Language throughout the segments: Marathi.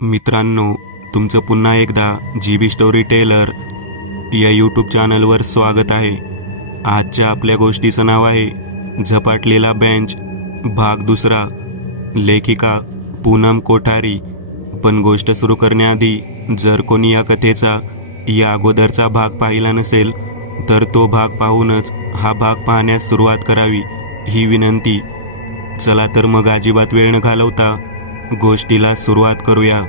मित्रांनो, तुमचं पुन्हा एकदा GB स्टोरी टेलर या यूट्यूब चॅनलवर स्वागत आहे. आजच्या आपल्या गोष्टीचं नाव आहे झपाटलेला बेंच, भाग दुसरा. लेखिका पूनम कोठारी. पण गोष्ट सुरू करण्याआधी जर कोणी या कथेचा या अगोदरचा भाग पाहिला नसेल तर तो भाग पाहूनच हा भाग पाहण्यास सुरुवात करावी ही विनंती. चला तर मग अजिबात वेळ न घालवता गोष्टीला सुरुवात करूया.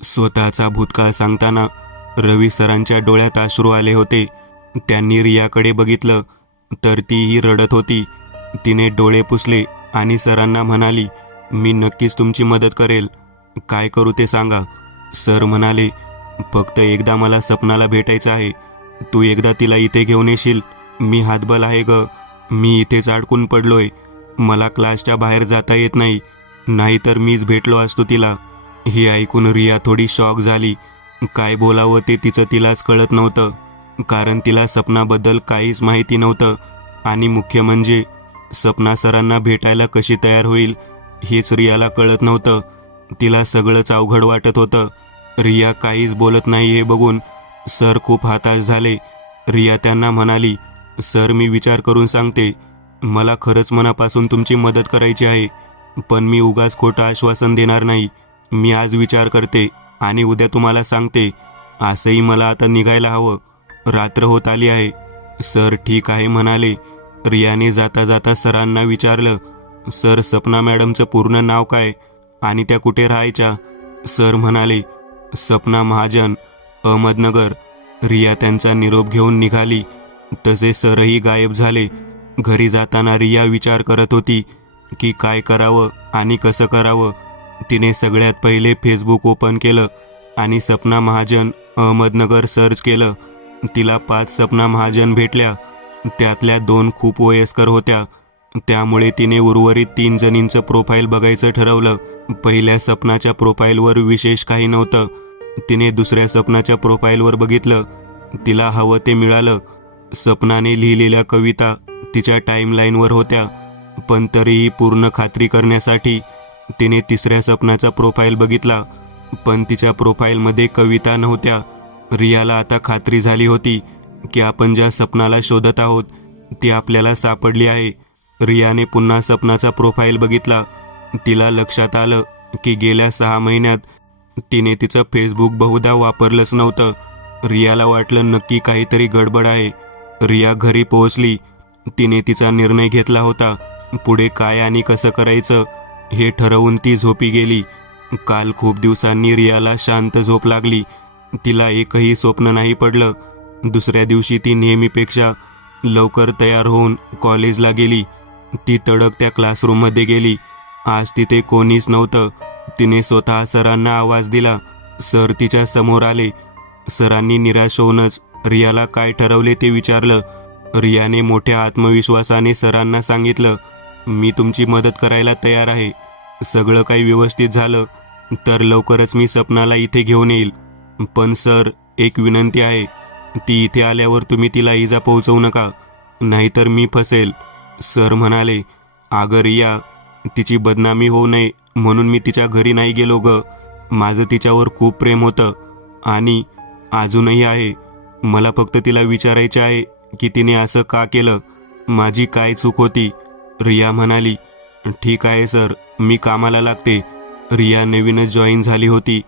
स्वतःचा भूतकाळ सांगताना रवी सरांच्या डोळ्यात अश्रू आले होते. त्यांनी रियाकडे बघितलं तर तीही रडत होती. तिने डोळे पुसले आणि सरांना म्हणाली, मी नक्कीच तुमची मदत करेल. काय करू ते सांगा. सर म्हणाले, फक्त एकदा मला सपनाला भेटायचं आहे. तू एकदा तिला इथे घेऊन येशील. मी हातबल आहे ग. मी इथेच अडकून पडलोय. मला क्लासच्या बाहेर जाता येत नाही. नाहीतर मीच भेटलो असतो तिला. हे ऐकून रिया थोडी शॉक झाली. काय बोलावं ते तिचं तिलाच कळत नव्हतं. कारण तिला सपनाबद्दल काहीच माहिती नव्हतं. आणि मुख्य म्हणजे सपना सरांना भेटायला कशी तयार होईल हेच रियाला कळत नव्हतं. तिला सगळंच अवघड वाटत होतं. रिया काहीच बोलत नाही हे बघून सर खूप हताश झाले. रिया त्यांना म्हणाली, सर मी विचार करून सांगते. मला खरंच मनापासून तुमची मदत करायची आहे. पण मी उगाच खोटं आश्वासन देणार नाही. मी आज विचार करते आणि उद्या तुम्हाला सांगते. असंही मला आता निघायला हवं. रात्र होत आली आहे. सर ठीक आहे म्हणाले. रियाने जाता जाता सरांना विचारलं, सर सपना मॅडमचं पूर्ण नाव काय आणि त्या कुठे राहायच्या. सर म्हणाले, सपना महाजन, अहमदनगर. रिया त्यांचा निरोप घेऊन निघाली. तसे सरही गायब झाले. घरी जाताना रिया विचार करत होती की काय करावं आणि कसं करावं. तिने सगळ्यात पहिले फेसबुक ओपन केलं आणि सपना महाजन अहमदनगर सर्च केलं. तिला 5 सपना महाजन भेटल्या. त्यातल्या 2 खूप वयस्कर होत्या. त्यामुळे तिने उर्वरित 3 जणींचं प्रोफाईल बघायचं ठरवलं. पहिल्या सपनाच्या प्रोफाईलवर विशेष काही नव्हतं. तिने दुसऱ्या सपनाच्या प्रोफाईलवर बघितलं. तिला हवं ते मिळालं. सपनाने लिहिलेल्या कविता तिच्या टाईमलाईनवर होत्या. पण तरीही पूर्ण खात्री करण्यासाठी तिने तिसऱ्या सपनाचा प्रोफाईल बघितला. पण तिच्या प्रोफाईलमध्ये कविता नव्हत्या. रियाला आता खात्री झाली होती की आपण ज्या सपनाला शोधत आहोत ती आपल्याला सापडली आहे. रियाने पुन्हा सपनाचा प्रोफाईल बघितला. तिला लक्षात आलं की गेल्या 6 महिन्यात तिने तिचं फेसबुक बहुधा वापरलंच नव्हतं. रियाला वाटलं नक्की काहीतरी गडबड आहे. रिया घरी पोहोचली. तिने तिचा निर्णय घेतला होता. पुढे काय आणि कसं करायचं हे ठरवून ती झोपी गेली. काल खूप दिवसांनी रियाला शांत झोप लागली. तिला एकही स्वप्न नाही पडलं. दुसऱ्या दिवशी ती नेहमीपेक्षा लवकर तयार होऊन कॉलेजला गेली. ती तडक त्या क्लासरूममध्ये गेली. आज तिथे कोणीच नव्हतं. तिने स्वतः सरांना आवाज दिला. सर तिच्या समोर आले. सरांनी निराश होऊनच रियाला काय ठरवले ते विचारलं. रियाने मोठ्या आत्मविश्वासाने सरांना सांगितलं, मी तुमची मदत करायला तयार आहे. सगळं काही व्यवस्थित झालं तर लवकरच मी सपनाला इथे घेऊन येईल. पण सर एक विनंती आहे. ती इथे आल्यावर तुम्ही तिला इजा पोहोचवू नका, नाहीतर मी फसेल. सर म्हणाले, अगं रिया, तिची बदनामी होऊ नये म्हणून मी तिच्या घरी नाही गेलो ग. माझं तिच्यावर खूप प्रेम होतं आणि अजूनही आहे. मला फक्त तिला विचारायचे आहे की तिने असं का केलं. माझी काय चूक होती. रिया म्हणाली, ठीक आहे सर, मी कामाला लागते. रिया नवीनच जॉईन झाली होती.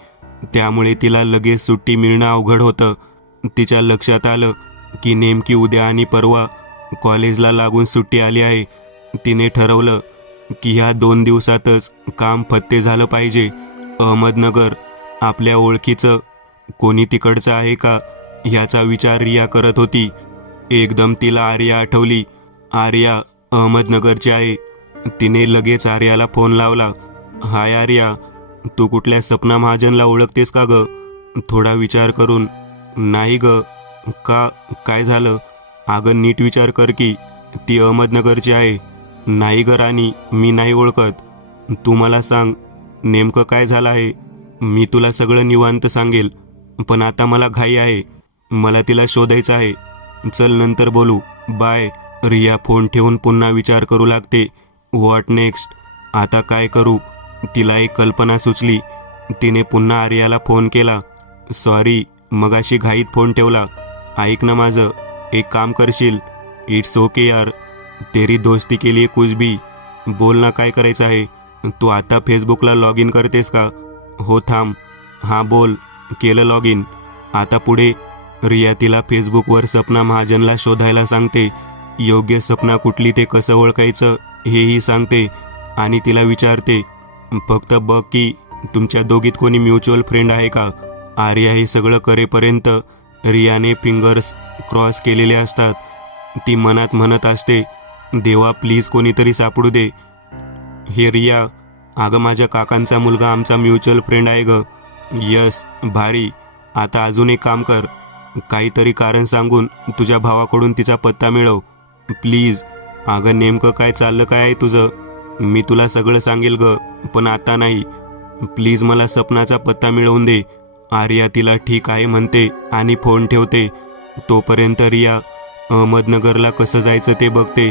त्यामुळे तिला लगेच सुट्टी मिळणं अवघड होतं. तिच्या लक्षात आलं की नेमकी उद्या आणि परवा कॉलेजला लागून सुट्टी आली आहे. तिने ठरवलं की ह्या 2 दिवसातच काम फत्ते झालं पाहिजे. अहमदनगर आपल्या ओळखीचं कोणी तिकडचं आहे का ह्याचा विचार रिया करत होती. एकदम तिला आर्या आठवली. आर्या अहमदनगरची आहे. तिने लगेच आर्याला फोन लावला. हाय आर्या, तू कुठल्या सपना महाजनला ओळखतेस का ग. थोडा विचार करून, नाही ग. का, काय झालं. अगं नीट विचार कर की ती अहमदनगरची आहे. नाही ग राणी, मी नाही ओळखत. तू मला सांग, नेमकं काय झालं आहे? मी तुला सगळं निवांत सांगेल, पण आता मला घाई आहे. मला तिला शोधायचं आहे. चल नंतर बोलू, बाय. रिया फोन ठेवून पुन्हा विचार करू लागते. What next? आता काय करू? तिला एक कल्पना सुचली. तिने पुन्हा आर्याला फोन केला. सॉरी, मगाशी घाईत फोन ठेवला. ऐक ना माझं, एक काम करशील? इट्स ओके यार, तेरी दोस्ती के लिए कुछ भी. बोल ना, काय करायचं आहे? तू आता फेसबुकला लॉग इन करतेस का? हो थांब. हां बोल. केलं लॉग इन. आता पुढे? रिया तिला फेसबुकवर सपना महाजनला शोधायला सांगते. योग्य सपना कुठली ते कसं ओळखायचं हेही सांगते आणि तिला विचारते, फक्त बघ की तुमच्या दोघीत कोणी म्युच्युअल फ्रेंड आहे का? आर्या हे सगळं करेपर्यंत रियाने फिंगर्स क्रॉस केलेले असतात. ती मनात म्हणत असते, देवा प्लीज कोणीतरी सापडू दे. हे रिया, अगं माझ्या काकांचा मुलगा आमचा म्युच्युअल फ्रेंड आहे ग. यस, भारी. आता अजून एक काम कर, काहीतरी कारण सांगून तुझ्या भावाकडून तिचा पत्ता मिळव प्लीज. अगं नेमकं काय चाललं काय आहे तुझं? मी तुला सगळं सांगेल ग, पण आता नाही. प्लीज मला सपनाचा पत्ता मिळवून दे. आर्या तिला ठीक आहे म्हणते आणि फोन ठेवते. तोपर्यंत रिया अहमदनगरला कसं जायचं ते बघते.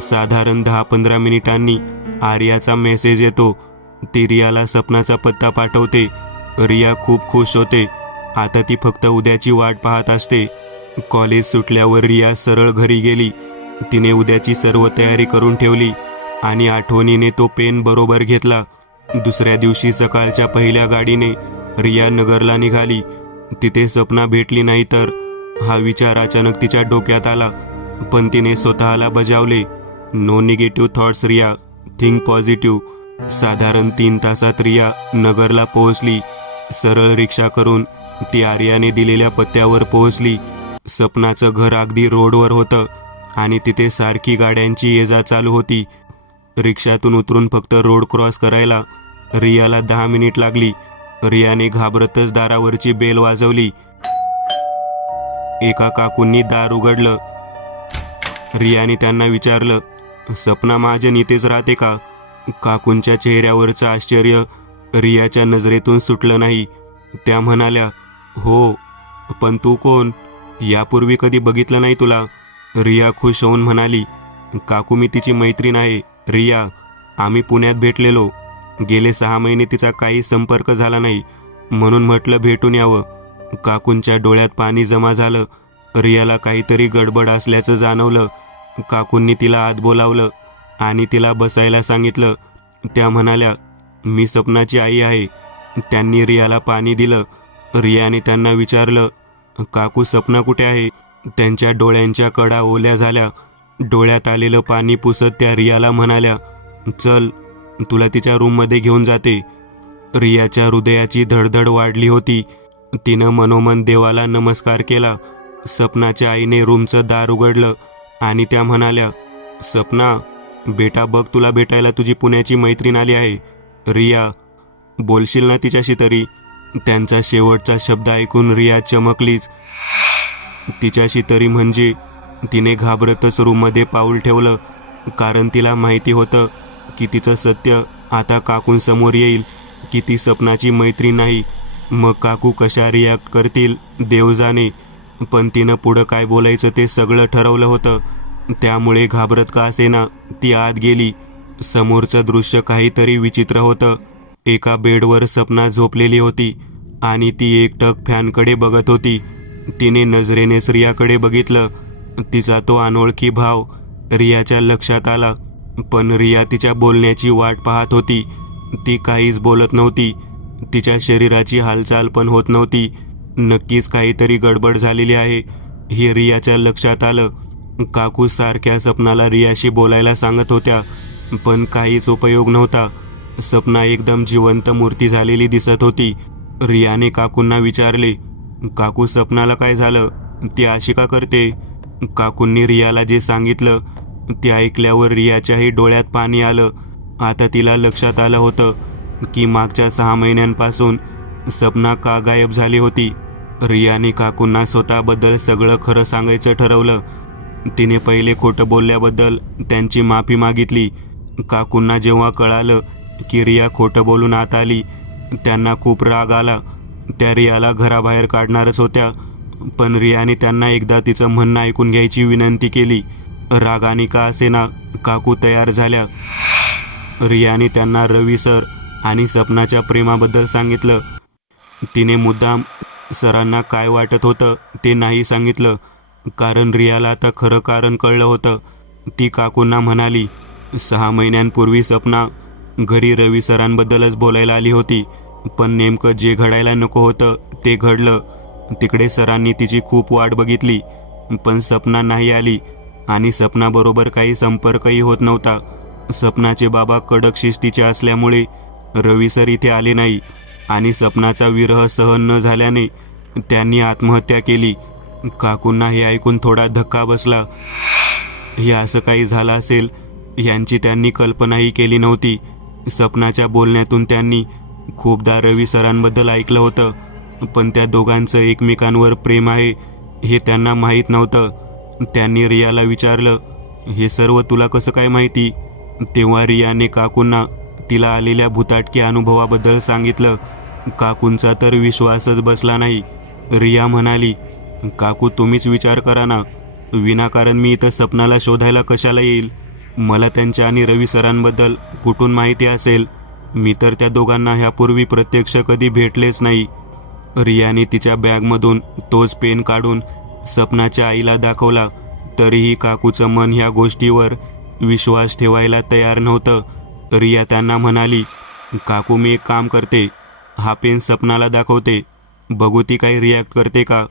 साधारण 10-15 मिनिटांनी आर्याचा मेसेज येतो. ती रियाला सपनाचा पत्ता पाठवते. रिया खूप खुश होते. आता ती फक्त उद्याची वाट पाहत असते. कॉलेज सुटल्यावर रिया सरळ घरी गेली. तिने उद्याची सर्व तयारी करून ठेवली आणि आठवणीने तो पेन बरोबर घेतला. दुसऱ्या दिवशी सकाळच्या पहिल्या गाडीने रिया नगरला निघाली. तिथे सपना भेटली नाही तर हा विचार अचानक तिच्या डोक्यात आला, पण तिने स्वतःला बजावले, no negative thoughts Riya, think positive. साधारण 3 तासात रिया नगरला पोहोचली. सरळ रिक्षा करून ती आर्याने दिलेल्या पत्त्यावर पोहोचली. सपनाचं घर अगदी रोडवर होतं आणि तिथे सारखी गाड्यांची ये-जा चालू होती. रिक्षातून उतरून फक्त रोड क्रॉस करायला रियाला 10 मिनिट लागली. रियाने घाबरतच दारावरची बेल वाजवली. एका काकूंनी दार उघडलं. रियाने त्यांना विचारलं, सपना महाजन इथेच राहते का? काकूंच्या चेहऱ्यावरचं आश्चर्य रियाच्या नजरेतून सुटलं नाही. त्या म्हणाल्या, हो, पण तू कोण? यापूर्वी कधी बघितलं नाही तुला. रिया खुश होऊन म्हणाली, काकू मी तिची मैत्रीण आहे रिया. आम्ही पुण्यात भेटलेलो. गेले 6 महिने तिचा काही संपर्क झाला नाही, म्हणून म्हटलं भेटून यावं. काकूंच्या डोळ्यात पाणी जमा झालं. रियाला काहीतरी गडबड असल्याचं जाणवलं. काकूंनी तिला आत बोलावलं आणि तिला बसायला सांगितलं. त्या म्हणाल्या, मी सपनाची आई आहे. त्यांनी रियाला पाणी दिलं. रियाने त्यांना विचारलं, काकू सपना कुठे आहे? त्यांच्या डोळ्यांच्या कडा ओल्या झाल्या. डोळ्यात आलेलं पाणी पुसत त्या रियाला म्हणाल्या, चल तुला तिच्या रूममध्ये घेऊन जाते. रियाच्या हृदयाची धडधड वाढली होती. तिनं मनोमन देवाला नमस्कार केला. सपनाच्या आईने रूमचं दार उघडलं आणि त्या म्हणाल्या, सपना बेटा बघ, तुला भेटायला तुझी पुण्याची मैत्रीण आली आहे. रिया, बोलशील ना तिच्याशी तरी? त्यांचा शेवटचा शब्द ऐकून रिया चमकलीच. तिच्याशी तरी म्हणजे? तिने घाबरतच रूममध्ये पाऊल ठेवलं, कारण तिला माहिती होतं की तिचं सत्य आता काकूंसमोर येईल की ती सपनाची मैत्रीण नाही. मग काकू कशा रिॲक्ट करतील देव जाणे. पण तिनं पुढं काय बोलायचं ते सगळं ठरवलं होतं. त्यामुळे घाबरत का असेना ती आत गेली. समोरचं दृश्य काहीतरी विचित्र होतं. एका बेडवर सपना झोपलेली होती आणि ती एकटक फॅनकडे बघत होती. तिने नजरेने रियाकडे बघितलं. तिचा तो अनोळखी भाव रियाच्या लक्षात आला, पण रिया तिच्या बोलण्याची वाट पाहत होती. ती काहीच बोलत नव्हती. तिच्या शरीराची हालचाल पण होत नव्हती. नक्कीच काहीतरी गडबड झालेली आहे हे रियाच्या लक्षात आलं. काकू सारख्या सपनाला रियाशी बोलायला सांगत होत्या, पण काहीच उपयोग नव्हता. सपना एकदम जिवंत मूर्ती झालेली दिसत होती. रियाने काकूंना विचारले, काकू सपनाला काय झालं? ती अशी का करते? काकूंनी रियाला जे सांगितलं ते ऐकल्यावर रियाच्याही डोळ्यात पाणी आलं. आता तिला लक्षात आलं होतं की मागच्या 6 महिन्यांपासून सपना का गायब झाली होती. रियाने काकूंना स्वतःबद्दल सगळं खरं सांगायचं ठरवलं. तिने पहिले खोटं बोलल्याबद्दल त्यांची माफी मागितली. काकूंना जेव्हा कळालं की रिया खोटं बोलून आत आली. त्यांना खूप राग आला. त्या रियाला घराबाहेर काढणारच होत्या, पण रियाने त्यांना एकदा तिचं म्हणणं ऐकून घ्यायची विनंती केली. रागाने का असेना काकू तयार झाल्या. रियाने त्यांना रवी सर आणि सपनाच्या प्रेमाबद्दल सांगितलं. तिने मुद्दाम सरांना काय वाटत होतं ते नाही सांगितलं, कारण रियाला आता खरं कारण कळलं होतं. ती काकूंना म्हणाली, 6 महिन्यांपूर्वी सपना घरी रवी सरांबद्दलच बोलायला आली होती, पण नेमकं जे घडायला नको होतं ते घडलं. तिकडे सरांनी तिची खूप वाट बघितली, पण सपना नाही आली आणि सपनाबरोबर काही संपर्कही होत नव्हता. सपनाचे बाबा कडक शिस्तीचे असल्यामुळे रवी सर इथे आले नाही आणि सपनाचा विरह सहन न झाल्याने त्यांनी आत्महत्या केली. काकूंना हे ऐकून थोडा धक्का बसला. हे असं काही झालं असेल यांची त्यांनी कल्पनाही केली नव्हती. सपनाच्या बोलण्यातून त्यांनी खूपदा रवी सरांबद्दल ऐकलं होतं, पण त्या दोघांचं एकमेकांवर प्रेम आहे हे त्यांना माहीत नव्हतं. त्यांनी रियाला विचारलं, हे सर्व तुला कसं काय माहिती? तेव्हा रियाने काकूंना तिला आलेल्या भुताटकी अनुभवाबद्दल सांगितलं. काकूंचा तर विश्वासच बसला नाही. रिया म्हणाली, काकू तुम्हीच विचार करा ना, विनाकारण मी इथं सपनाला शोधायला कशाला येईल? मला त्यांच्या आणि रवी सरांबद्दल कुठून माहिती असेल? मी तर त्या दोघांना ह्यापूर्वी प्रत्यक्ष कधी भेटलेच नाही. रियाने तिच्या बॅगमधून तोच पेन काढून सपनाच्या आईला दाखवला. तरीही काकूचं मन ह्या गोष्टीवर विश्वास ठेवायला तयार नव्हतं. रिया त्यांना म्हणाली, काकू मी एक काम करते, हा पेन सपनाला दाखवते, बघू ती काही रिॲक्ट करते का.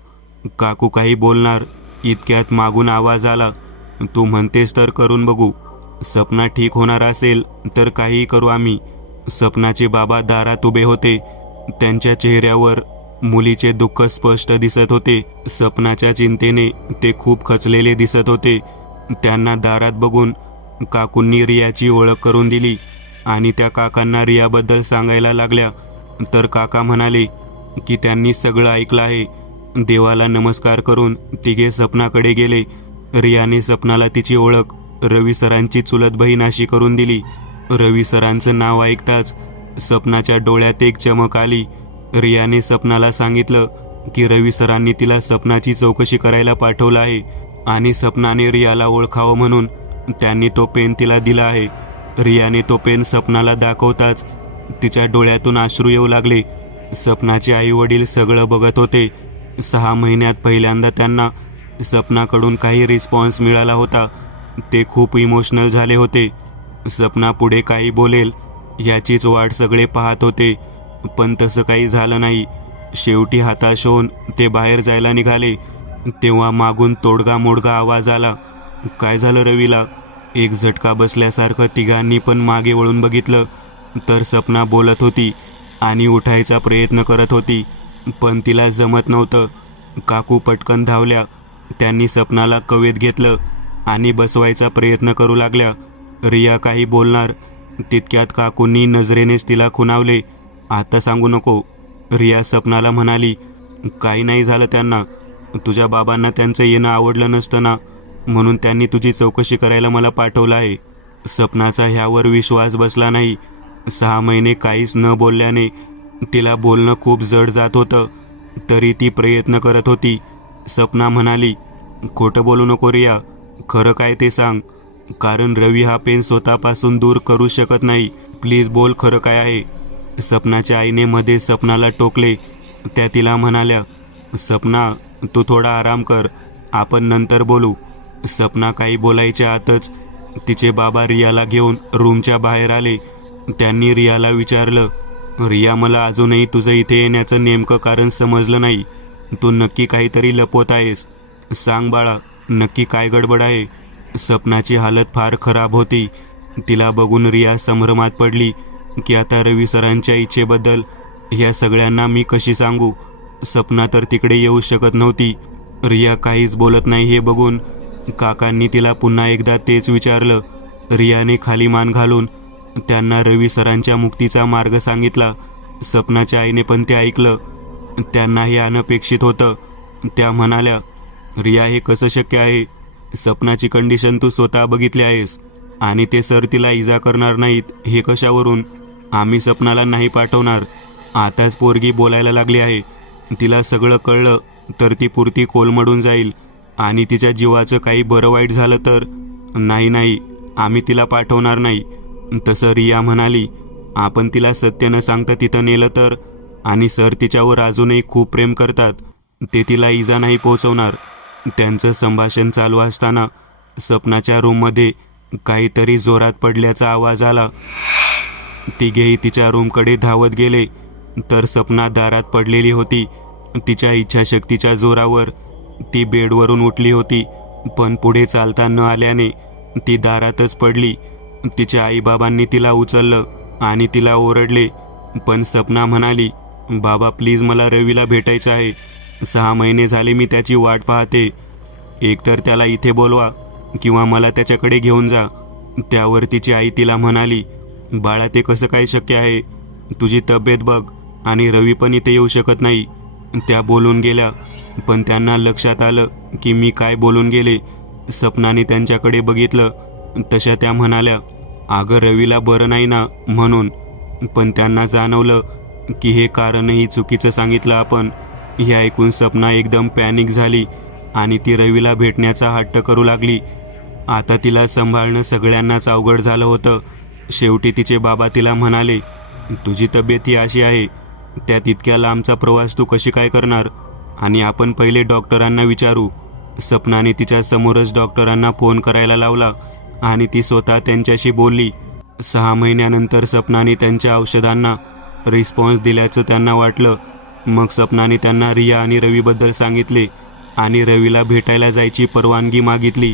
काकू काही बोलणार इतक्यात मागून आवाज आला, तू म्हणतेस तर करून बघू. सपना ठीक होणार असेल तर काहीही करू आम्ही. सपनाचे बाबा दारात उभे होते. त्यांच्या चेहऱ्यावर मुलीचे दुःख स्पष्ट दिसत होते. सपनाच्या चिंतेने ते खूप खचलेले दिसत होते. त्यांना दारात बघून काकूंनी रियाची ओळख करून दिली आणि त्या काकांना रियाबद्दल सांगायला लागल्या. तर काका म्हणाले की त्यांनी सगळं ऐकलं आहे. देवाला नमस्कार करून तिघे सपनाकडे गेले. रियाने सपनाला तिची ओळख रवी सरांची चुलत बहीण अशी करून दिली. रवी सरांचं नाव ऐकताच सपनाच्या डोळ्यात एक चमक आली. रियाने सपनाला सांगितलं की रवी सरांनी तिला सपनाची चौकशी करायला पाठवलं आहे आणि सपनाने रियाला ओळखावं म्हणून त्यांनी तो पेन तिला दिला आहे. रियाने तो पेन सपनाला दाखवताच तिच्या डोळ्यातून अश्रू येऊ लागले. सपनाचे आई वडील सगळं बघत होते. 6 महिन्यात पहिल्यांदा त्यांना सपनाकडून काही रिस्पॉन्स मिळाला होता. ते खूप इमोशनल झाले होते. सपना पुढे काही बोलेल याचीच वाट सगळे पाहत होते, पण तसं काही झालं नाही. शेवटी हताश होऊन ते बाहेर जायला निघाले. तेव्हा मागून तोडगा मोडगा आवाज आला. काय झालं रवीला? एक झटका बसल्यासारखं तिघांनी पण मागे वळून बघितलं तर सपना बोलत होती आणि उठायचा प्रयत्न करत होती, पण तिला जमत नव्हतं. काकू पटकन धावल्या. त्यांनी सपनाला कवेत घेतलं आणि बसवायचा प्रयत्न करू लागल्या. रिया काही बोलणार तितक्यात काकूंनी नजरेनेच तिला खुणावले. आता सांगू नको. रिया सपनाला म्हणाली, काही नाही झालं त्यांना. तुझ्या बाबांना त्यांचं येणं आवडलं नसतं ना, म्हणून त्यांनी तुझी चौकशी करायला मला पाठवलं आहे. सपनाचा ह्यावर विश्वास बसला नाही. 6 महिने काहीच न बोलल्याने तिला बोलणं खूप जड जात होतं. तरी ती प्रयत्न करत होती. सपना म्हणाली, खोटं बोलू नको रिया, खरं काय ते सांग, कारण रवी हा पेन स्वतःपासून दूर करू शकत नाही. प्लीज बोल, खरं काय आहे. सपनाच्या आईने मध्ये सपनाला टोकले. त्या तिला म्हणाल्या, सपना तू थोडा आराम कर, आपण नंतर बोलू. सपना काही बोलायच्या आतच तिचे बाबा रियाला घेऊन रूमच्या बाहेर आले. त्यांनी रियाला विचारलं, रिया मला अजूनही तुझं इथे येण्याचं नेमकं कारण समजलं नाही. तू नक्की काहीतरी लपवत आहेस. सांग बाळा, नक्की काय गडबड आहे. सपनाची हालत फार खराब होती. तिला बघून रिया संभ्रमात पडली की आता रवी सरांच्या इच्छेबद्दल ह्या सगळ्यांना मी कशी सांगू. सपना तर तिकडे येऊ शकत नव्हती. रिया काहीच बोलत नाही हे बघून काकांनी तिला पुन्हा एकदा तेच विचारलं. रियाने खाली मान घालून त्यांना रवी सरांच्या मुक्तीचा मार्ग सांगितला. सपनाच्या आईने पण ते ऐकलं. त्यांना हे अनपेक्षित होतं. त्या म्हणाल्या, रिया हे कसं शक्य आहे. सपनाची कंडिशन तू स्वतः बघितली आहेस आणि ते सर तिला इजा करणार नाहीत हे कशावरून. आम्ही सपनाला नाही पाठवणार. आताच पोरगी बोलायला लागली आहे. तिला सगळं कळलं तर ती पुरती कोलमडून जाईल आणि तिच्या जीवाचं काही बरं वाईट झालं तर. नाही, आम्ही तिला पाठवणार नाही. तसं रिया म्हणाली, आपण तिला सत्य न सांगता तिथं नेलं तर. आणि सर तिच्यावर अजूनही खूप प्रेम करतात. ते तिला इजा नाही पोहोचवणार. त्यांचं संभाषण चालू असताना सपनाच्या रूममध्ये काहीतरी जोरात पडल्याचा आवाज आला. तिघेही तिच्या रूमकडे धावत गेले तर सपना दारात पडलेली होती. तिच्या इच्छाशक्तीच्या जोरावर ती बेडवरून उठली होती, पण पुढे चालता न आल्याने ती दारातच पडली. तिच्या आईबाबांनी तिला उचललं आणि तिला ओरडले, पण सपना म्हणाली, बाबा प्लीज मला रवीला भेटायचं आहे. 6 महिने झाले मी त्याची वाट पाहते. एकतर त्याला इथे बोलवा किंवा मला त्याच्याकडे घेऊन जा. त्यावर तिची आई तिला म्हणाली, बाळा ते कसं काय शक्य आहे? तुझी तब्येत बघ आणि रवी पण इथे येऊ शकत नाही. त्या बोलून गेल्या, पण त्यांना लक्षात आलं की मी काय बोलून गेले. सपनाने त्यांच्याकडे बघितलं तशा त्या म्हणाल्या, अगं रवीला बरं नाही ना म्हणून. पण त्यांना जाणवलं की हे कारणही चुकीचं सांगितलं आपण. हे ऐकून सपना एकदम पॅनिक झाली आणि ती रवीला भेटण्याचा हट्ट करू लागली. आता तिला सांभाळणं सगळ्यांनाच अवघड झालं होतं. शेवटी तिचे बाबा तिला म्हणाले, तुझी तब्येत ही अशी आहे, त्यात इतक्या लांबचा प्रवास तू कशी काय करणार? आणि आपण पहिले डॉक्टरांना विचारू. सपनाने तिच्या समोरच डॉक्टरांना फोन करायला लावला आणि ती स्वतः त्यांच्याशी बोलली. 6 महिन्यानंतर सपनाने त्यांच्या औषधांना रिस्पॉन्स दिल्याचं त्यांना वाटलं. मग सपनाने त्यांना रिया आणि रवीबद्दल सांगितले आणि रवीला भेटायला जायची परवानगी मागितली.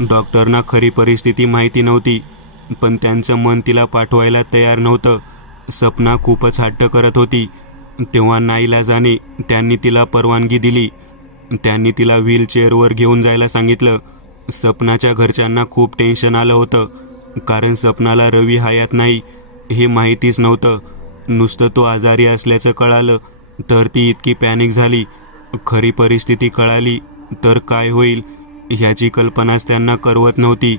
डॉक्टरना खरी परिस्थिती माहिती नव्हती, पण त्यांचं मन तिला पाठवायला तयार नव्हतं. सपना खूपच हट्ट करत होती. तेव्हा नाईलाजाने त्यांनी तिला परवानगी दिली. त्यांनी तिला व्हीलचेअरवर घेऊन जायला सांगितलं. सपनाच्या घरच्यांना खूप टेन्शन आलं होतं, कारण सपनाला रवी हयात नाही हे माहितीच नव्हतं. नुसतं तो आजारी असल्याचं कळालं तर ती इतकी पॅनिक झाली. खरी परिस्थिती कळाली तर काय होईल ह्याची कल्पनाच त्यांना करवत नव्हती.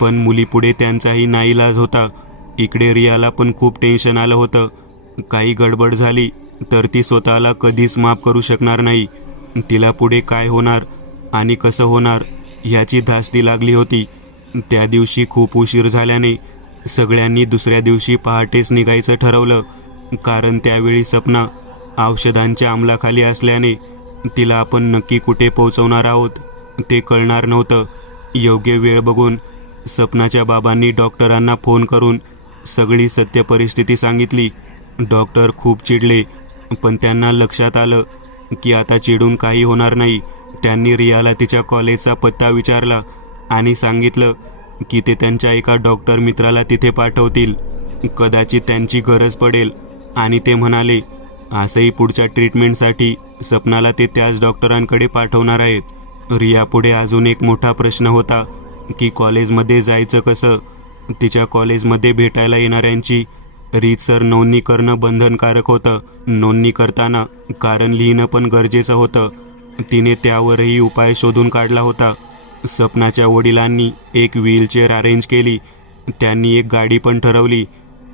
पण मुलीपुढे त्यांचाही नाईलाज होता. इकडे रियाला पण खूप टेन्शन आलं होतं. काही गडबड झाली तर ती स्वतःला कधीच माफ करू शकणार नाही. तिला पुढे काय होणार आणि कसं होणार ह्याची धास्ती लागली होती. त्या दिवशी खूप उशीर झाल्याने सगळ्यांनी दुसऱ्या दिवशी पहाटेच निघायचं ठरवलं, कारण त्यावेळी सपना औषधांच्या अंमलाखाली असल्याने तिला आपण नक्की कुठे पोहोचवणार आहोत ते कळणार नव्हतं. योग्य वेळ बघून सपनाच्या बाबांनी डॉक्टरांना फोन करून सगळी सत्य परिस्थिती सांगितली. डॉक्टर खूप चिडले, पण त्यांना लक्षात आलं की आता चिडून काही होणार नाही. त्यांनी रियाला तिच्या कॉलेजचा पत्ता विचारला आणि सांगितलं की ते त्यांच्या एका डॉक्टर मित्राला तिथे पाठवतील. कदाचित त्यांची गरज पडेल. आणि ते म्हणाले, असंही पुढच्या ट्रीटमेंटसाठी सपनाला ते त्याच डॉक्टरांकडे पाठवणार आहेत. रियापुढे अजून एक मोठा प्रश्न होता की कॉलेजमध्ये जायचं कसं. तिच्या कॉलेजमध्ये भेटायला येणाऱ्यांची रीतसर नोंदणी करणं बंधनकारक होतं. नोंदणी करताना कारण लिहिणं पण गरजेचं होतं. तिने त्यावरही उपाय शोधून काढला होता. सपनाच्या वडिलांनी एक व्हीलचेअर अरेंज केली. त्यांनी एक गाडी पण ठरवली.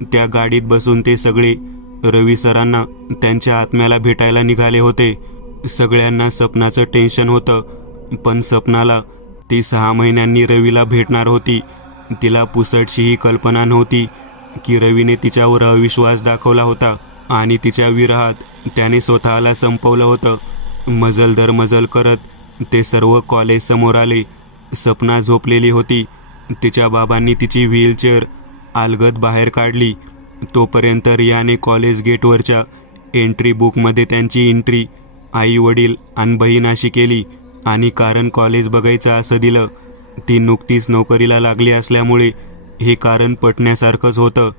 त्या गाडीत बसून ते सगळे रवी सरांना त्यांच्या आत्म्याला भेटायला निघाले होते. सगळ्यांना सपनाचं टेन्शन होतं, पण सपनाला ती 6 महिन्यांनी रवीला भेटणार होती. तिला पुसटशीही कल्पना नव्हती की रवीने तिच्यावर अविश्वास दाखवला होता आणि तिच्या विरहात त्याने स्वतःला संपवलं होतं. मजल दर मजल करत ते सर्व कॉलेज समोर आले. सपना झोपलेली होती. तिच्या बाबांनी तिची व्हीलचेअर अलगद बाहेर काढली. तोपर्यंत रियाने कॉलेज गेटवरच्या एंट्री बुकमध्ये त्यांची एंट्री आई वडील आणि बहीण अशी केली आणि कारण कॉलेज बघायचं असं दिलं. ती नुकतीच नोकरीला लागली असल्यामुळे हे कारण पटण्यासारखंच होतं.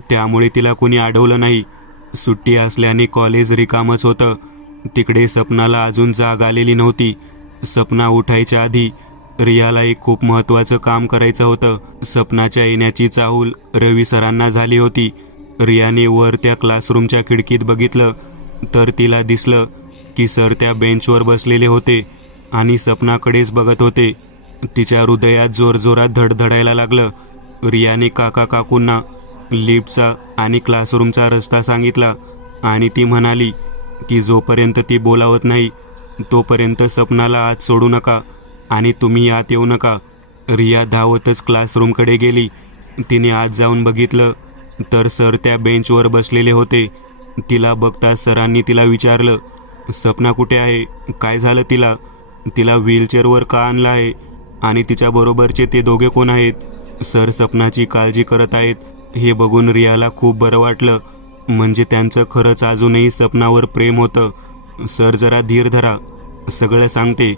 त्यामुळे तिला कोणी अडवलं नाही. सुट्टी असल्याने कॉलेज रिकामच होतं. तिकडे सपनाला अजून जाग आलेली नव्हती. सपना उठायच्या आधी रियाला एक खूप महत्त्वाचं काम करायचं होतं. सपनाच्या येण्याची चाहूल रवी सरांना झाली होती. रियाने वर त्या क्लासरूमच्या खिडकीत बघितलं तर तिला दिसलं की सर त्या बेंचवर बसलेले होते आणि सपनाकडेच बघत होते. तिच्या हृदयात जोरजोरात धडधडायला लागलं. रियाने काका काकूंना लिफ्टचा आणि क्लासरूमचा रस्ता सांगितला आणि ती म्हणाली की जोपर्यंत ती बोलावत नाही तोपर्यंत सपनाला आत सोडू नका आणि तुम्ही आत येऊ नका. रिया धावतच क्लासरूमकडे गेली. तिने आत जाऊन बघितलं तर सर त्या बेंचवर बसलेले होते. तिला बघताच सरांनी तिला विचारलं, सपना कुठे आहे? काय झालं तिला? तिला व्हीलचेअरवर का आणलं आहे? आणि तिच्याबरोबरचे ते दोघे कोण आहेत? सर सपनाची काळजी करत आहेत. हे बघून रियाला खूप बरं वाटलं. म्हणजे त्यांचं खरंच अजूनही सपनावर प्रेम होतं. सर जरा धीर धरा, सगळं सांगते.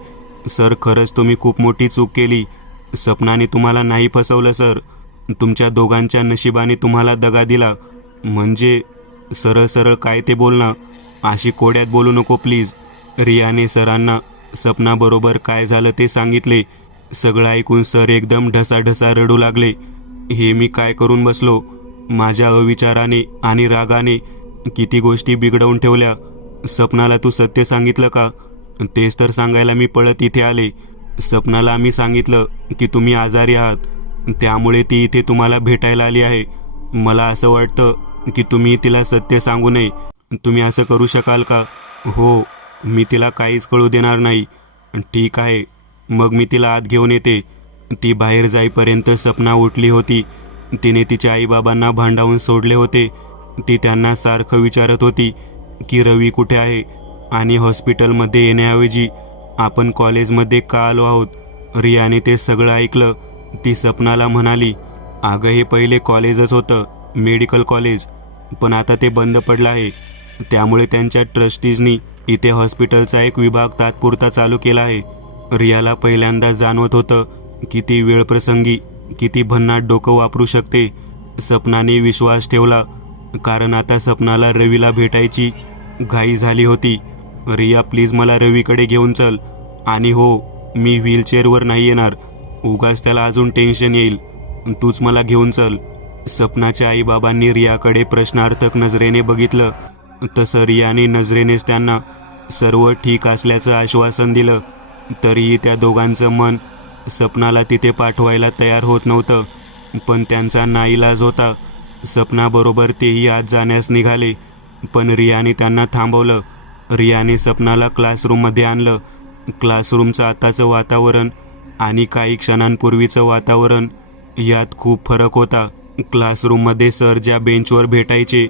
सर खरंच तुम्ही खूप मोठी चूक केली. सपनाने तुम्हाला नाही फसवलं सर. तुमच्या दोघांच्या नशिबाने तुम्हाला दगा दिला. म्हणजे सरळ सरळ काय ते बोल ना, अशी कोड्यात बोलू नको प्लीज. रियाने सरांना सपनाबरोबर काय झालं ते सांगितले. सगळं ऐकून सर एकदम ढसाढसा रडू लागले. हे मी काय करून बसलो? माझ्या अविचाराने आणि रागाने किती गोष्टी बिघडवून ठेवल्या. सपनाला तू सत्य सांगितलं का? तेच तर सांगायला मी पळत इथे आले. सपनाला आम्ही सांगितलं की तुम्ही आजारी आहात, त्यामुळे ती इथे तुम्हाला भेटायला आली आहे. मला असं वाटतं की तुम्ही तिला सत्य सांगू नये. तुम्ही असं करू शकाल का? हो, मी तिला काहीच कळू देणार नाही. ठीक आहे, मग मी तिला आत घेऊन येते. ती बाहेर जाईपर्यंत सपना उठली होती. तिने तिच्या आईबाबांना भांडावून सोडले होते. ती त्यांना सारखं विचारत होती की रवी कुठे आहे आणि हॉस्पिटलमध्ये येण्याऐवजी आपण कॉलेजमध्ये का आलो आहोत. रियाने ते सगळं ऐकलं. ती सपनाला म्हणाली, अगं हे पहिले कॉलेजच होतं, मेडिकल कॉलेज, पण आता ते बंद पडलं आहे. त्यामुळे त्यांच्या ट्रस्टीजनी इथे हॉस्पिटलचा एक विभाग तात्पुरता चालू केला आहे. रियाला पहिल्यांदा जाणवत होतं की ती वेळप्रसंगी किती भन्नाट डोकं वापरू शकते. सपनाने विश्वास ठेवला, कारण आता सपनाला रवीला भेटायची घाई झाली होती. रिया प्लीज मला रवीकडे घेऊन चल. आणि हो, मी व्हीलचेअरवर नाही येणार. उगाच त्याला अजून टेन्शन येईल. तूच मला घेऊन चल. सपनाच्या आईबाबांनी रियाकडे प्रश्नार्थक नजरेने बघितलं. तसं रियाने नजरेनेच त्यांना सर्व ठीक असल्याचं आश्वासन दिलं. तरीही त्या दोघांचं मन सपनाला तिथे पाठवायला तयार होत नव्हतं. पण त्यांचा नाईलाज होता. सपनाबरोबर तेही आत जाण्यास निघाले, पण रियाने त्यांना थांबवलं. रियाने सपनाला क्लासरूममध्ये आणलं. क्लासरूमचं आताचं वातावरण आणि काही क्षणांपूर्वीचं वातावरण यात खूप फरक होता. क्लासरूममध्ये सर ज्या बेंचवर भेटायचे,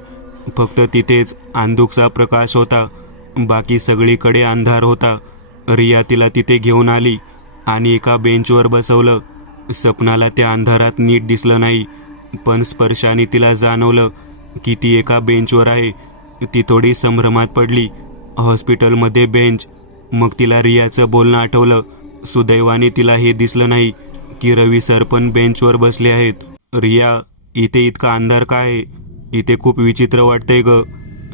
फक्त तिथेच अंधुकसा प्रकाश होता. बाकी सगळीकडे अंधार होता. रिया तिला तिथे घेऊन आली आणि एका बेंचवर बसवलं. सपनाला त्या अंधारात नीट दिसलं नाही, पण स्पर्शाने तिला जाणवलं की ती एका बेंचवर आहे. ती थोडी संभ्रमात पडली. हॉस्पिटलमध्ये बेंच. मग तिला रियाचं बोलणं आठवलं. सुदैवाने तिला हे दिसलं नाही की रवी सर पण बेंचवर बसले आहेत. रिया, इथे इतका अंधार का आहे? इथे खूप विचित्र वाटतंय ग.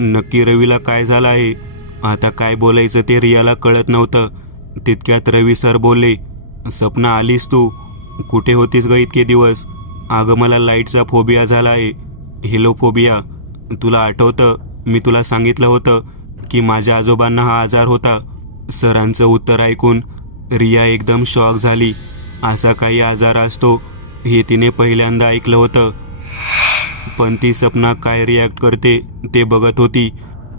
नक्की रवीला काय झालं आहे? आता काय बोलायचं ते रियाला कळत नव्हतं. तितक्यात रवी सर बोलले, सपना आलीस तू? कुठे होतीस ग इतके दिवस? अगं मला लाईटचा फोबिया झाला आहे, हिलोफोबिया. तुला आठवतं मी तुला सांगितलं होतं की माझ्या आजोबांना हा आजार होता. सरांचं उत्तर ऐकून रिया एकदम शॉक झाली. असा काही आजार असतो हे तिने पहिल्यांदा ऐकलं होतं. पण ती सपना काय रिॲक्ट करते ते बघत होती.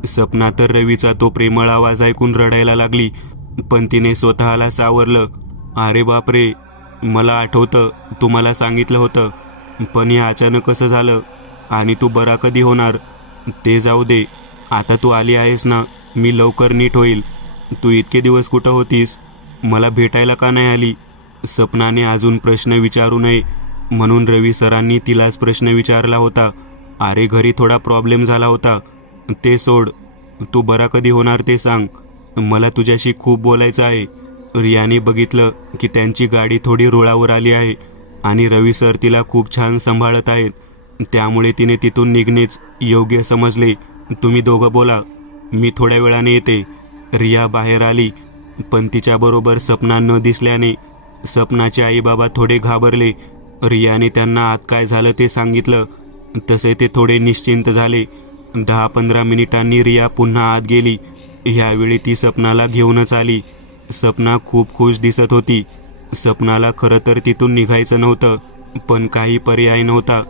सपना तर रवीचा तो प्रेमळ आवाज ऐकून रडायला लागली, पण तिने स्वतःला सावरलं. अरे बापरे, मला आठवतं तू मला सांगितलं होतं, पण हे अचानक कसं झालं? आणि तू बरा कधी होणार? ते जाऊ दे, आता तू आली आहेस ना, मी लवकर नीट होईल. तू इतके दिवस कुठं होतीस? मला भेटायला का नाही आली? सपनाने अजून प्रश्न विचारू नये म्हणून रवी सरांनी तिलाच प्रश्न विचारला होता. अरे घरी थोडा प्रॉब्लेम झाला होता, ते सोड. तू बरा कधी होणार ते सांग. मला तुझ्याशी खूप बोलायचं आहे. रियाने बघितलं की त्यांची गाडी थोडी रुळावर आली आहे आणि रवी सर तिला खूप छान सांभाळत आहेत. त्यामुळे तिने तिथून निघणेच योग्य समजले. तुम्ही दोघं बोला, मी थोड्या वेळाने येते. रिया बाहेर आली, पण तिच्याबरोबर सपना न दिसल्याने सपनाचे आईबाबा थोडे घाबरले. रियाने त्यांना आत काय झालं ते सांगितलं. तसे ते थोडे निश्चिंत झाले. 10-15 मिनिटांनी रिया पुन्हा आत गेली. ह्यावेळी ती सपनाला घेऊनच आली. सपना खूप खुश दिसत होती. सपनाला खरं तर तिथून निघायचं नव्हतं, पण काही पर्याय नव्हता.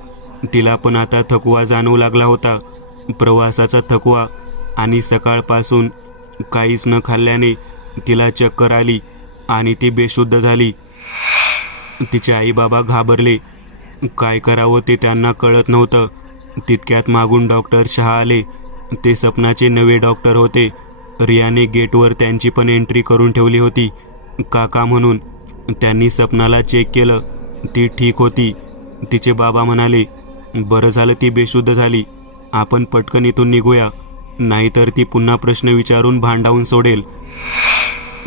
तिला पण आता थकवा जाणवू लागला होता. प्रवासाचा थकवा आणि सकाळपासून काहीच न खाल्ल्याने तिला चक्कर आली आणि ती बेशुद्ध झाली. तिचे आई बाबा घाबरले. काय करावं ते त्यांना कळत नव्हतं. तितक्यात मागून डॉक्टर शहा आले. ते सपनाचे नवे डॉक्टर होते. रियाने गेटवर त्यांची पण एंट्री करून ठेवली होती, काका म्हणून. त्यांनी सपनाला चेक केलं. ती ठीक होती. तिचे बाबा म्हणाले, बरं झालं ती बेशुद्ध झाली. आपण पटकन इथून निघूया, नाहीतर ती पुन्हा प्रश्न विचारून भांडावून सोडेल.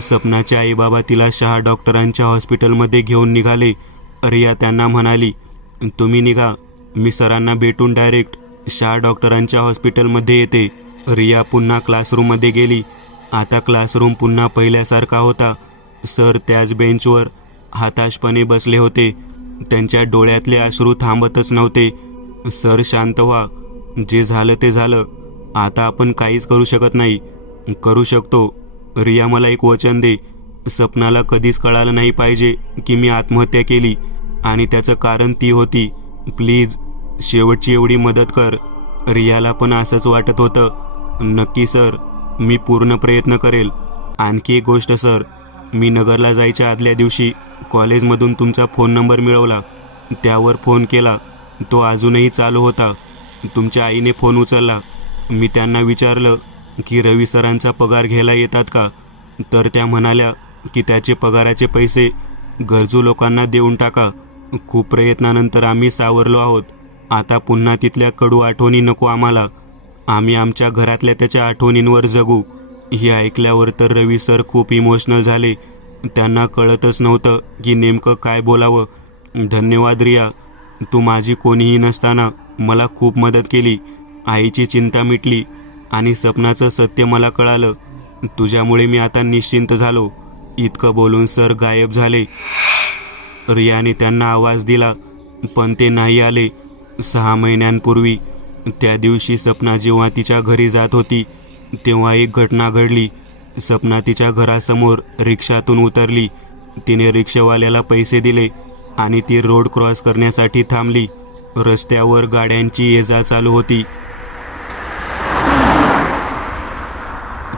सपनाचे आई बाबा तिला शहा डॉक्टरांच्या हॉस्पिटलमध्ये घेऊन निघाले. रिया त्यांना म्हणाली, तुम्ही निघा, मी सरांना भेटून डायरेक्ट शहा डॉक्टरांच्या हॉस्पिटलमध्ये येते. रिया पुन्हा क्लासरूममध्ये गेली. आता क्लासरूम पुन्हा पहिल्यासारखा होता. सर त्याच बेंचवर हताशपणे बसले होते. त्यांच्या डोळ्यातले अश्रू थांबतच नव्हते. सर शांत व्हा, जे झालं ते झालं. आता आपण काहीच करू शकत नाही. करू शकतो. रिया मला एक वचन दे. सपनाला कधीच कळालं नाही पाहिजे की मी आत्महत्या केली आणि त्याचं कारण ती होती. प्लीज शेवटची एवढी मदत कर. रियाला पण असंच वाटत होतं. नक्की सर, मी पूर्ण प्रयत्न करेल. आणखी एक गोष्ट सर, मी नगरला जायच्या आदल्या दिवशी कॉलेजमधून तुमचा फोन नंबर मिळवला. त्यावर फोन केला. तो अजूनही चालू होता. तुमच्या आईने फोन उचलला. मी त्यांना विचारलं की रवी सरांचा पगार घ्यायला येतात का, तर त्या म्हणाल्या की त्याचे पगाराचे पैसे गरजू लोकांना देऊन टाका. खूप प्रयत्नानंतर आम्ही सावरलो आहोत. आता पुन्हा तिथल्या कडू आठवणी नको आम्हाला. आम्ही आमच्या घरातल्या त्याच्या आठवणींवर जगू. हे ऐकल्यावर तर रवी सर खूप इमोशनल झाले. त्यांना कळतच नव्हतं की नेमकं काय बोलावं. धन्यवाद रिया, तू माझी कोणीही नसताना मला खूप मदत केली. आईची चिंता मिटली आणि सपनाचं सत्य मला कळालं. तुझ्यामुळे मी आता निश्चिंत झालो. इतकं बोलून सर गायब झाले. रियाने त्यांना आवाज दिला, पण ते नाही आले. 6 महिन्यांपूर्वी त्या दिवशी सपना जेव्हा तिच्या घरी जात होती तेव्हा एक घटना घडली. सपना तिच्या घरासमोर रिक्षातून उतरली. तिने रिक्षावाल्याला पैसे दिले आणि ती रोड क्रॉस करण्यासाठी थांबली. रस्त्यावर गाड्यांची ये-जा चालू होती.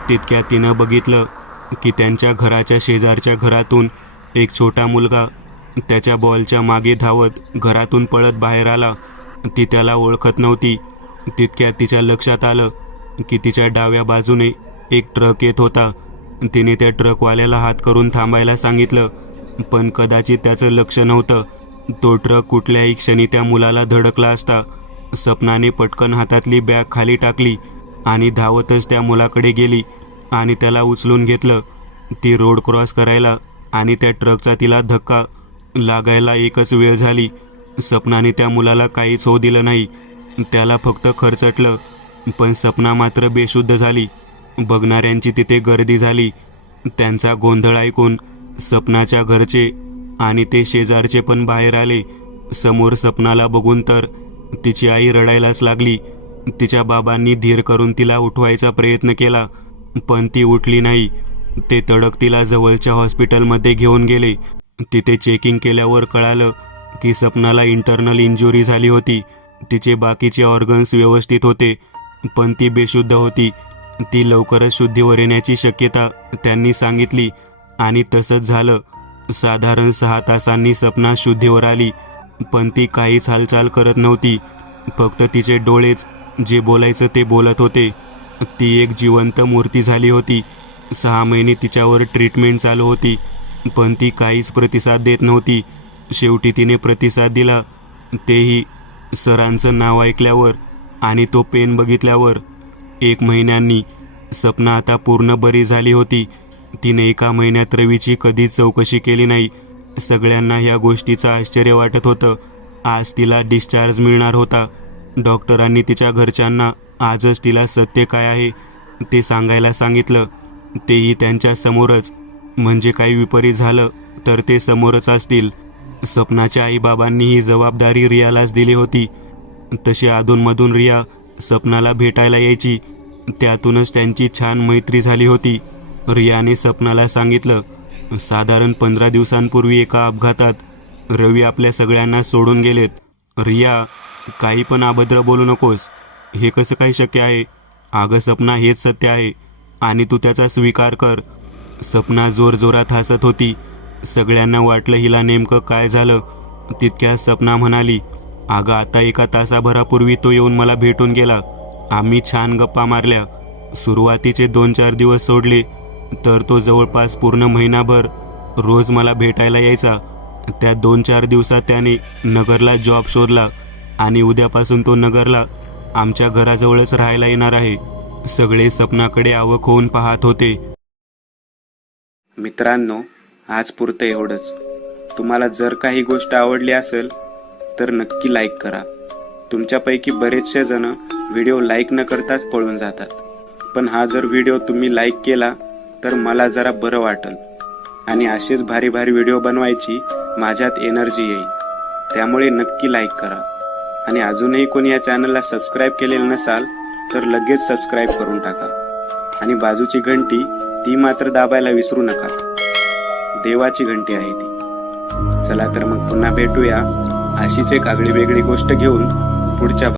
तितक्यात तिनं बघितलं की त्यांच्या घराच्या शेजारच्या घरातून एक छोटा मुलगा त्याच्या बॉलच्या मागे धावत घरातून पळत बाहेर आला. ती त्याला ओळखत नव्हती. तितक्यात तिच्या लक्षात आलं की तिच्या डाव्या बाजूने एक ट्रक येत होता. तिने त्या ट्रकवाल्याला हात करून थांबायला सांगितलं, पण कदाचित त्याचं लक्ष नव्हतं. तो ट्रक कुठल्याही क्षणी त्या मुलाला धडकला असता. सपनाने पटकन हातातली बॅग खाली टाकली आणि धावतच त्या मुलाकडे गेली आणि त्याला उचलून घेतलं. ती रोड क्रॉस करायला आणि त्या ट्रकचा तिला धक्का लागायला एकच वेळ झाली. सपनाने त्या मुलाला काहीच होऊ दिलं नाही. त्याला फक्त खरचटलं, पण सपना मात्र बेशुद्ध झाली. बघणाऱ्यांची तिथे गर्दी झाली. त्यांचा गोंधळ ऐकून सपनाच्या घरचे आणि ते शेजारचे पण बाहेर आले. समोर सपनाला बघून तर तिची आई रडायलाच लागली. तिच्या बाबांनी धीर करून तिला उठवायचा प्रयत्न केला, पण ती उठली नाही. ते तडक तिला जवळच्या हॉस्पिटलमध्ये घेऊन गेले. तिथे चेकिंग केल्यावर कळालं की सपनाला इंटरनल इंजुरी झाली होती. तिचे बाकीचे ऑर्गन्स व्यवस्थित होते, पण ती बेशुद्ध होती. ती लवकरच शुद्धीवर येण्याची शक्यता त्यांनी सांगितली आणि तसंच झालं. साधारण 6 तासांनी सपना शुद्धीवर आली, पण ती काहीच हालचाल करत नव्हती. फक्त तिचे डोळेच जे बोलायचं ते बोलत होते. ती एक जिवंत मूर्ती झाली होती. 6 महिने तिच्यावर ट्रीटमेंट चालू होती, पण ती काहीच प्रतिसाद देत नव्हती. शेवटी तिने प्रतिसाद दिला, तेही सरांचं नाव ऐकल्यावर आणि तो पेन बघितल्यावर. 1 महिन्यांनी सपना आता पूर्ण बरी झाली होती. तिने 1 महिन्यात रवीची कधीच चौकशी केली नाही. सगळ्यांना ह्या गोष्टीचं आश्चर्य वाटत होतं. आज तिला डिस्चार्ज मिळणार होता. डॉक्टरांनी तिच्या घरच्यांना आजच तिला सत्य काय आहे ते सांगायला सांगितलं, तेही त्यांच्या समोरच. म्हणजे काही विपरीत झालं तर ते समोरच असतील. सपनाच्या आईबाबांनी ही जबाबदारी रियालाच दिली होती. तशी अधूनमधून रिया सपनाला भेटायला यायची. त्यातूनच त्यांची छान मैत्री झाली होती. रियाने सपनाला सांगितलं, साधारण 15 दिवसांपूर्वी एका अपघातात रवी आपल्या सगळ्यांना सोडून गेलेत. रिया, काही पण अभद्र बोलू नकोस. हे कसं काही शक्य आहे? अगं सपना, हेच सत्य आहे आणि तू त्याचा स्वीकार कर. सपना जोरजोरात हसत होती. सगळ्यांना वाटलं हिला नेमकं काय झालं. तितक्यात सपना म्हणाली, अगं आता 1 तासाभरापूर्वी तो येऊन मला भेटून गेला. आम्ही छान गप्पा मारल्या. सुरुवातीचे 2-4 दिवस सोडले तर तो जवळपास पूर्ण महिनाभर रोज मला भेटायला यायचा. त्या 2-4 दिवसात त्याने नगरला जॉब शोधला आणि उद्यापासून तो नगरला आमच्या घराजवळच राहायला येणार आहे. सगळे सपनाकडे अवाक होऊन पाहत होते. मित्रांनो, आज पुरतं एवढंच. तुम्हाला जर काही गोष्ट आवडली असेल तर नक्की लाईक करा. तुमच्यापैकी बरेचसे जण व्हिडिओ लाईक न करताच पळून जातात. पण हा जर व्हिडिओ तुम्ही लाईक केला तर मला जरा बरं वाटेल आणि असेच भारी भारी व्हिडिओ बनवायची माझ्यात एनर्जी येईल. त्यामुळे नक्की लाईक करा. आणि अजूनही कोणी या चॅनलला सबस्क्राईब केलेलं नसाल तर लगेच सबस्क्राईब करून टाका. आणि बाजूची घंटी ती मात्र दाबायला विसरू नका. देवाची घंटी आहे ती. चला तर मग पुन्हा भेटूया अशीच एक आगळी वेगळी गोष्ट घेऊन पुढच्या